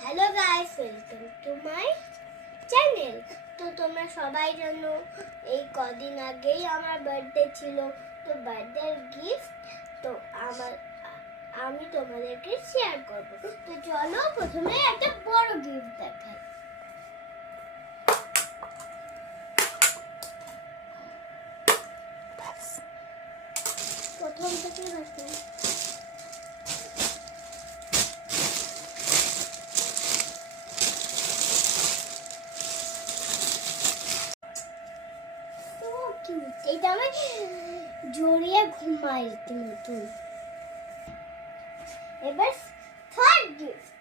Hello guys, welcome to my channel. তো তোমরা সবাই জানো এই কদিন আগেই আমার বার্থডে ছিল। তো বার্থডের গিফট তো আমি তোমাদেরকে শেয়ার করব। তো চলো প্রথমে একটা বড় গিফট দেখাই। প্রথম থেকে দেখো। এটা আমি জড়িয়ে ঘুমাই নতুন। এবার থার্ড গিফট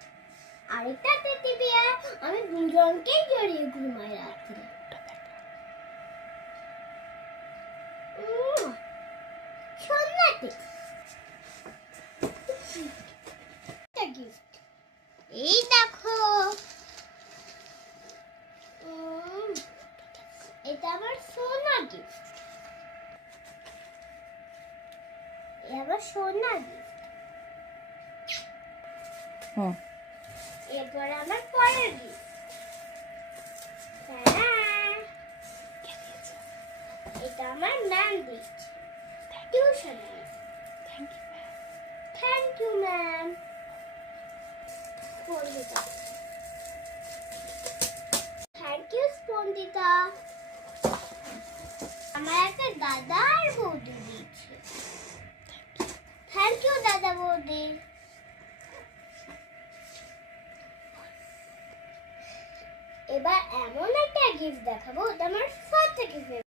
আরেকটা টেডি বিয়ার, আমি দুজনকে জড়িয়ে ঘুমাই রাত্রে। সোনাতে একটা গিফট, এই দেখো। এটা আমার সোনা গিফট, এবার সোনা গিফট। এরপর আমার পরের গিফট, এটা আমার ম্যাম দিচ্ছে টিউশনে। Thank you ma'am. Thank you Spandita. আমার একটা দাদা আর বৌদি দিচ্ছে। থ্যাংক ইউ দাদা বৌদি। এবার এমন একটা গিফট দেখাবো, ওটা আমার সব থেকে